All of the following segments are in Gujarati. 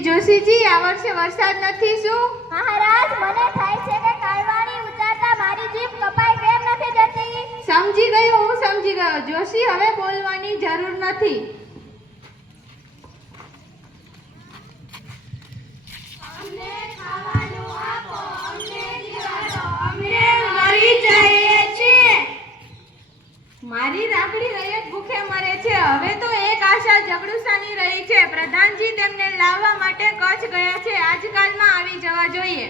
જોશીજી આ વર્ષે વરસાદ નથી શું? મહારાજ મને થાય છે કે કાળવાણી ઉતારતા મારી જીભ કપાઈ કેમ નથી જતી. સમજી ગયો હું સમજી ગયો. જોશી હવે બોલવાની જરૂર નથી. મારી રાખડી રૈયત ભૂખે મરે છે. હવે તો એક આશા જગડુસાની રહી છે પ્રધાનજી તેમને લાવવા માટે કચ્છ ગયા છે. આજકાલમાં આવી જવા જોઈએ.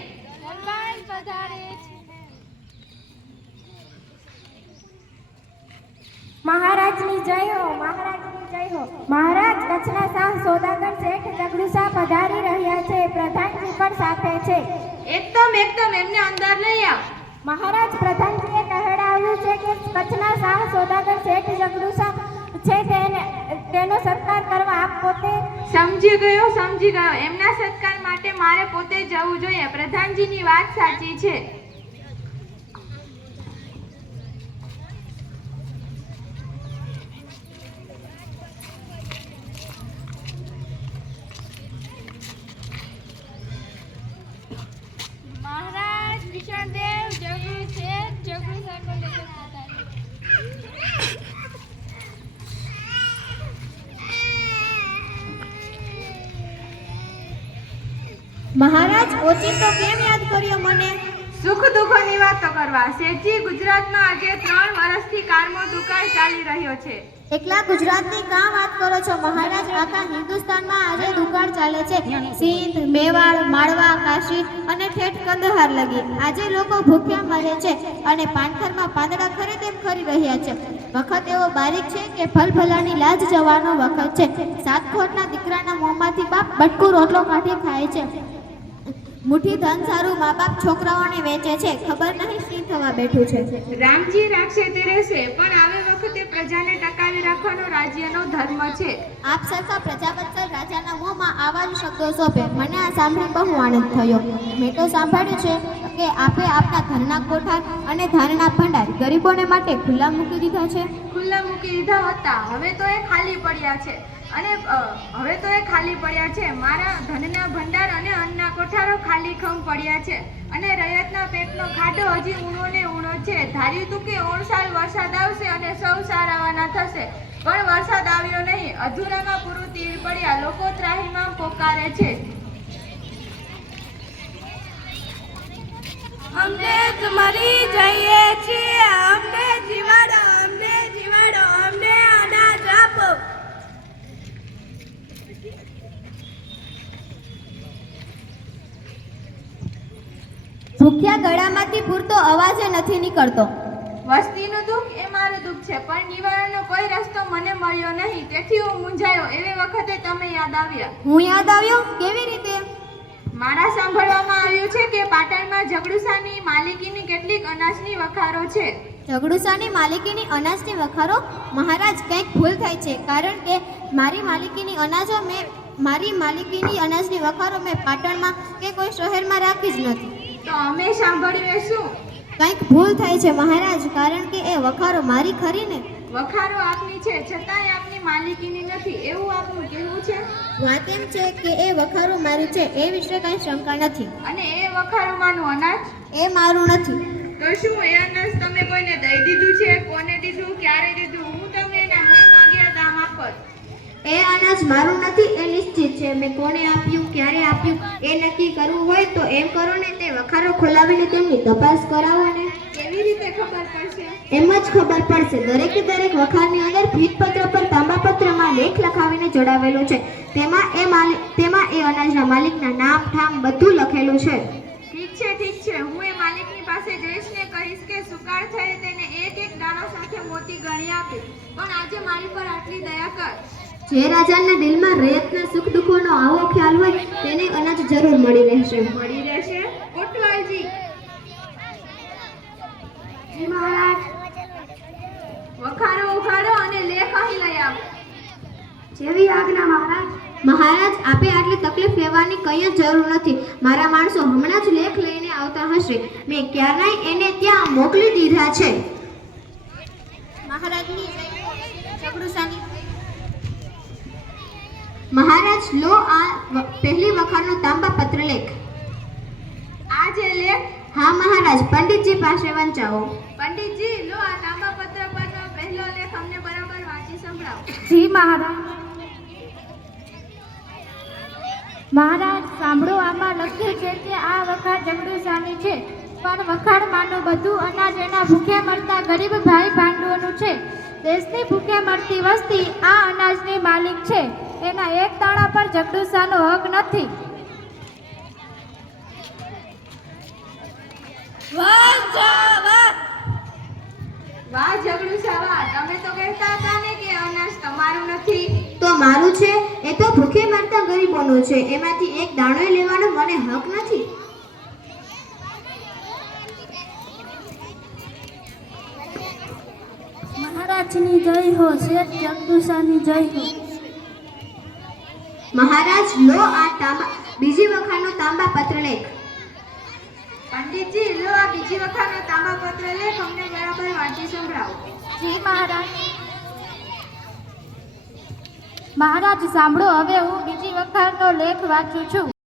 મહારાજની જય હો મહારાજની જય હો. મહારાજ કચ્છના શાહ સોદાગર શેઠ જગડુસા પધારી રહ્યા છે. પ્રધાનજી પણ સાથે છે. એકદમ એકદમ એમને અંદર લઈ આવ. મહારાજ પ્રધાનજીએ કહેડાવ્યું છે કે કચ્છના શાહ સોદાગર શેઠ જગડુસા છે તેને તેનો સત્કાર કરવા આપ પોતે સમજી ગયો સમજી ગયો. એમના સત્કાર માટે મારે પોતે જવું જોઈએ. પ્રધાનજીની વાત સાચી છે. મહારાજ ઓચિંતો કેમ યાદ કર્યો મને? સુખ દુઃખોની વાતો કરવા. શેઠજી ગુજરાતમાં આજે ત્રણ વર્ષથી કારમો દુકાળ ચાલી રહ્યો છે. એકલા ગુજરાતની કાં વાત કરો છો? મહારાજ આખા હિન્દુસ્તાનમાં આજે દુકાળ ચાલે છે. સિંધ મેવાડ માળવા કાશી અને ઠેઠ કંદહાર લગી. આજે લોકો ભૂખ્યા મરે છે અને પાનખરમાં પાંદડા ખરે તેમ ખરી રહ્યા છે. વખત એવો બારીક છે કે ભલભલાની લાજ જવાનો વખત છે. સાત ખોટના દીકરાના મોંમાંથી બાપ બટકું રોટલો કાઢી ખાય છે. મુઠ્ઠી ધન સારું મા બાપ છોકરાઓને વેચે છે. ખબર નહીં શું થવા બેઠું છે. રામજી રાખશે તે રહેશે, પણ આવે પ્રજાને ટકાવી રાખવાનો રાજ્યનો ધર્મ છે. આપ સરખા પ્રજાવત્સલ રાજાના મોંમાં આવા શબ્દો શોભે મને આ સાંભળી બહુ આનંદ થયો. મેં તો સાંભળ્યું છે કે આપે આપના ઘરના કોઠાર અને ધાનના ભંડાર ગરીબોને માટે ખુલ્લા મૂકી દીધા છે. ખુલ્લા મૂકી દીધા હતા. હવે તો એ ખાલી પડ્યા છે. અને હવે તો એ ખાલી પડ્યા છે. મારા ધનના ભંડાર અને અન્નના કોઠારો ખાલી ખમ પડ્યા છે. અને રયતના પેટનો ખાડો હજી ઊણો ને ઊણો છે. ધાર્યું તું કે ઓણસાલ વર્ષા વરસાદ પણ વરસાદ આવ્યો નહીં. અધૂરામાં પૂરું તીર પડ્યા. લોકો ત્રાહીમાં પોકારે છે. અમને જ મરી જઈએ છીએ. અમને જીવાડો અમને જીવાડો અમને અનાજ આપો. ભૂખ્યા ગળામાંથી પૂરતો અવાજ નથી નીકળતો. વસ્તીનું દુઃખ એ મારું દુઃખ છે પણ નિવારણનો કોઈ રસ્તો મને મળ્યો નહીં. તેથી હું મૂંઝાયો. એવી વખતે તમે યાદ આવ્યા. હું યાદ આવ્યો? કેવી રીતે? મારા સાંભળવામાં આવ્યું છે કે પાટણમાં જગડુસાની માલિકીની કેટલીક અનાજની વખારો છે. ઝઘડુસાની માલિકીની અનાજની વખારો? મહારાજ કંઈક ભૂલ થાય છે. કારણ કે મારી માલિકીની અનાજો મેં મારી માલિકીની અનાજની વખારો મેં પાટણમાં કે કોઈ શહેરમાં રાખી જ નથી. તો અમે સાંભળ્યું એ શું? કંઈક ભૂલ થાય છે મહારાજ કારણ કે એ વખારો મારી ખરી ને. વખારો આપની છે છતાંય આપની માલિકીની નથી. એવું આપનું કહેવું છે? વાત એમ છે કે એ વખારો મારું છે એ વિશે કાંઈ શંકા નથી. અને એ વખારો માનું અનાજ? એ મારું નથી. તો શું એ અનાજ તમે કોઈને દઈ દીધું છે? કોને દીધું? ક્યારે દીધું? હું તમને એના હું માંગ્યા દામ આપત. એ અનાજ મારું નથી એ નિશ્ચિત છે. મેં કોને આપ્યું? ક્યારે આપ્યું? એ નક્કી કરવું હોય તો એમ કરો ને તે વખારો ખોલાવીને તેમની તપાસ કરાવો ને. કેવી રીતે ખબર પડશે? એમ જ ખબર પડશે. દરેકે દરેક વખારની અંદર ભીતપત્ર પર તાંબાપત્રમાં લેખ લખાવીને જોડાવેલો છે. તેમાં એ માલિક તેમાં એ અનાજના માલિકના નામ ઠામ બધું લખેલું છે. ઠીક છે ઠીક છે. હું એ માલિકની પાસે જઈશ ને કહીશ કે સુકાળ થયે તેને એક એક દાણા સાથે મોતી ગણી આપી. પણ આજે મારી પર આટલી દયા કર. જે રાજાના દિલમાં રયતના સુખ દુઃખોનો આવો ખ્યાલ હોય તેને અનાજ જરૂર મળી રહેશે. મળી રહેશે? કોટવાલજી. મહારાજ. વખારો ઉખાડો અને લેખ અહીં લઈ આવો. જેવી આજ્ઞા મહારાજ. મહારાજ આપે આટલી તકલીફ લેવાની કંઈ જ જરૂર નથી. મારા માણસો હમણાં જ લેખ લઈને આવતા હશે. મેં ક્યારનાય એને ત્યાં મોકલી દીધા છે. મહારાજની જગડુસાની મહારાજ લો આ પહેલી વખાણનો તાંબા પત્રલેખ આ જે લેખ હા મહારાજ પંડિતજી પાસે વંચાવો. પંડિતજી લો આ તાંબાપત્ર પરનો પહેલો લેખ અમને બરાબર વાંચી સંભળાવો. જી મહારાજ. મહારાજ સાંભળો આમાં લખ્યું છે કે આ વખાણ જગડુસાની છે પણ વખાણમાંનું બધું અનાજ એના ભૂખે મળતા ગરીબ ભાઈ ભાંડુઓનું છે. દેશની ભૂખે મળતી વસ્તી આ અનાજની માલિક છે. એના એક દાણા પર જગડુસાનો હક નથી. વાહ જા વાહ. તમે તો કહેતા હતા ને કે અનાજ તમારું નથી. તો મારું છે? એ તો ભૂખે મરતા ગરીબોનું છે. એમાંથી એક દાણોય લેવાનો મને હક નથી. મહારાજની જય હો શેઠ જગદુસાની જય હો. મહારાજ લો આ તાંબા. બીજી વખાણનો તાંબા પત્રલેખ પંડિતજી લો આ બીજી વખાનો તાંબા પત્ર લેખ. અમને બરાબર વાંચી સંભળાવો. જી મહારાજ. મહારાજ સાંભળો હવે હું બીજી વખતનો લેખ વાંચું છું.